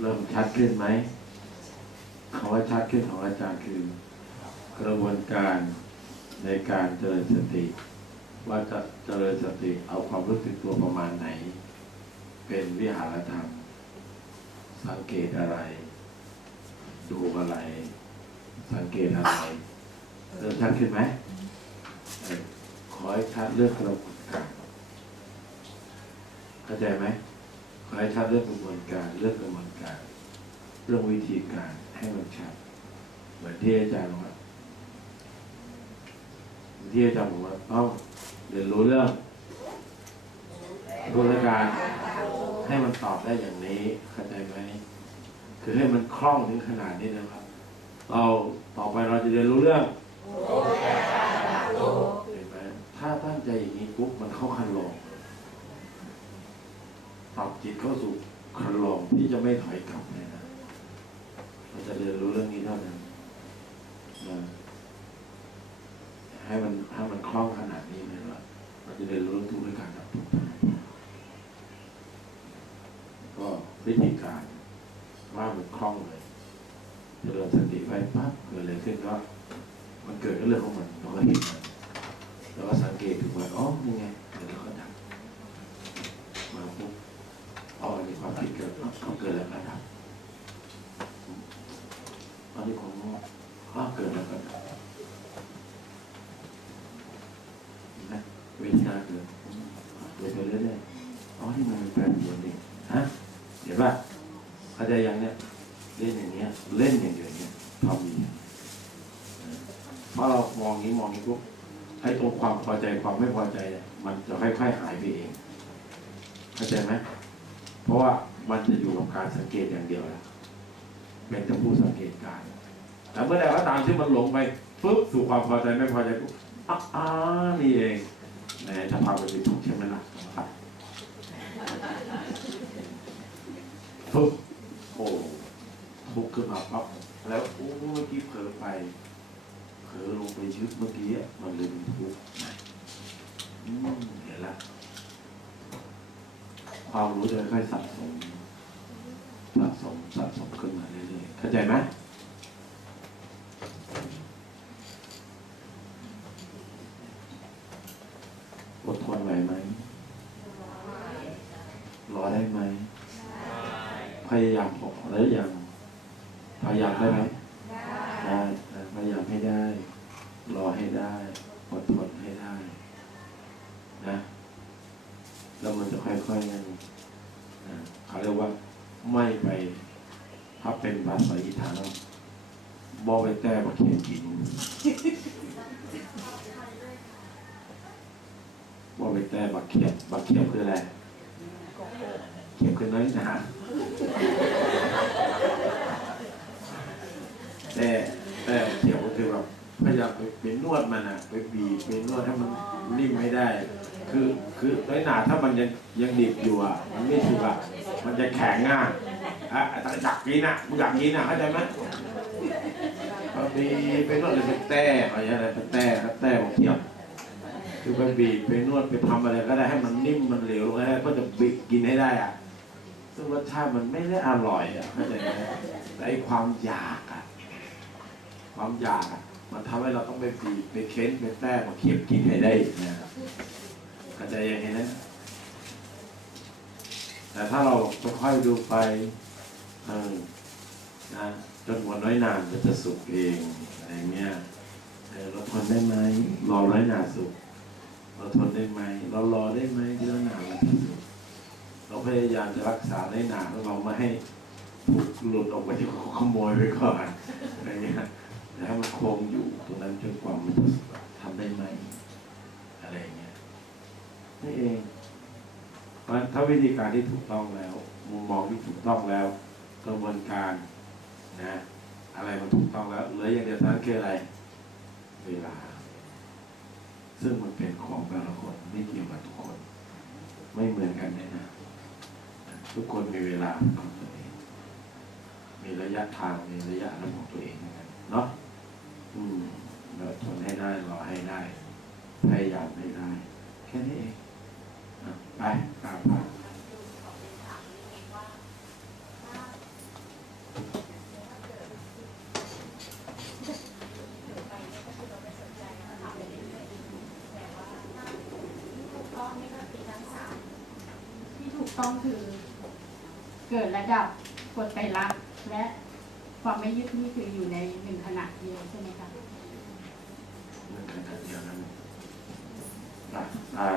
เริ่มชัดขึ้นไหมคำว่าชัดขึ้นของอาจารย์คือ กระบวนการในการเจริญสติ ว่าจะเจริญสติเอาความรู้สึกตัวประมาณไหน เป็นวิหารธรรม สังเกตอะไร ดูอะไร สังเกตอะไร เริ่มชัดขึ้นไหมขอให้ชัดเรื่องกระบวนการเข้าใจไหม ขอให้ชัดเรื่องกระบวนการเรื่องกระบวนการ เรื่องวิธีการให้มันชัดเหมือนที่อาจารย์บอกว่าเหมือนที่อาจารย์บอกว่าต้องเรียนรู้เรื่องกระบวนการให้มันตอบได้อย่างนี้เข้าใจไหมคือให้มันคล่องถึงขนาดนี้นะครับ เราต่อไปเราจะเรียนรู้เรื่องเห็นไหมถ้าตั้งใจอย่างนี้ปุ๊บมันเข้าคันลอง ปรับจิตเข้าสู่คลองที่จะไม่ถอยกลับเลยนะเราจะเรียนรู้เรื่องนี้เท่านั้นนะให้มันให้มันคล่องขนาดนี้เลยว่าเราจะเรียนรู้เรื่องทุกข์ด้วยการดับทุกข์ก็วิธีการว่ามันคล่องเลยเจริญสติไปปั๊บเกิดอะไรขึ้นก็มันเกิดก็เรื่องของมันเราก็เห็นมันแล้วก็สังเกตถึงว่าอ๋อนี่ไงเดี๋ยวเราก็ดับมาปุ๊บอ๋อมีความคิดเกิดอ๋อเขาเกิดแล้วก็ดับอันนี้ของอ๋อเกิดแล้วก็ดับเห็นไหมเวทนาเกิดอืมเกิดไปเรื่อยๆอ๋อ วันเป็นแปรปรวนเองฮะเห็นป่ะเข้าใจยังเนี่ยเล่นอย่างเงี้ย เล่นอย่างเดียวเนี่ยทำดีเพราะเรามองนี้มองนี้ปุ๊บไอ้ตรงความพอใจความไม่พอใจเนี่ยมันจะค่อยๆหายไปเองเข้าใจไหมเพราะว่ามันจะอยู่กับการสังเกตอย่างเดียวแหละเป็นแต่ผู้สังเกตการณ์แต่เมื่อใดก็ตามที่มันหลงไปปุ๊บสู่ความพอใจไม่พอใจปุ๊บอะอ่านี่เองแหมจะพาไปเป็นทุกข์ใช่ไหมล่ะครับ ปุ๊บโอ้ทุกข์ขึ้นมาปั๊บแล้วโอ้เมื่อกี้เผลอไปเผลอลงไปยึดเมื่อกี้มันเลยเป็นทุกข์เห็นละความรู้จะค่อยสะสมสะสมสะสมขึ้นมาเรื่อยๆเข้าใจไหมอดทนไหวไหมรอได้ไหม พยายามพอแล้วยังพยายามได้ไหมได้พยายามให้ได้ รอให้ได้อดทนให้ได้ นะ แล้วมันจะค่อยๆกันนเขาเรียกว่า ไม่ไปถ้าเป็นภาษาอีสานบอไปแต่มาเขียนกินบอไปแต่บักเขียบบักเขียบคืออะไร เขียบคือน้อยหนาแต่แต่เขียวคือแบบพยายามไปไปนวดมันอะ ไปบีบไปนวดให้มันนิ่มไม่ได้ คือคือน้อยหนาถ้ามันยังยังดิบอยู่อะ มันไม่สุกอะมันจะแข็งง่ายอะแต่อยากกินอะมึงอยากกินอะเข้าใจไหมพอบีไปนวดเลยไปแต้อะไรอะไรไปแต้ครับแต้ของเขียวคือไปบีบไปนวดไปทำอะไรก็ได้ให้มันนิ่มมันเหลวลงให้ได้ก็จะบีบกินให้ได้อะ ซึ่งรสชาติมันไม่ได้อร่อยอะเข้าใจไหมแต่ไอความอยากอะ ความอยากอะมันทำให้เราต้องไปบีบไปเค้นไปแต้มาเคียบกินให้ได้นะครับเข้าใจยังไงนะแต่ถ้าเราค่อยๆดูไปเออนะจนวันน้อยนานมันจะสุกเองอะไรเงี้ยเราทนได้ไหมรอน้อยนานสุกเราทนได้ไหมเรารอได้ไหมที่น้อยนานมันจะ เราพยายามจะรักษาได้นานของเราไม่ให้ถูกหลุดออกไปที่ขโมยไปก่อนอะไรเงี้ยแต่ให้มันคงอยู่ตรงนั้นจนกว่ามันจะทำได้ไหมอะไรเงี้ยนี่เองเพราะฉะนั้นถ้าวิธีการที่ถูกต้องแล้วมุมมองที่ถูกต้องแล้ว กระบวนการนะอะไรมันถูกต้องแล้วเหลืออย่างเดียวท่านั้นคืออะไร เวลา ซึ่งมันเป็นของแต่ละคนไม่เกี่ยวกับทุกคน ไม่เหมือนกันเลยนะ ทุกคนมีเวลาของตัวเอง มีระยะทาง มีระยะอะไรของตัวเองเนาะอืมเราทนให้ได้รอให้ได้ พยายามให้ได้ แค่นี้เองไปกราบพระต้องคือ เกิดระดับกฎไตรลักษณ์และความไม่ยึดนี่คืออยู่ในหนึ่งขณะเดียวใช่ไหมคะหนึ่งขณะเดียวนั้นได้ได้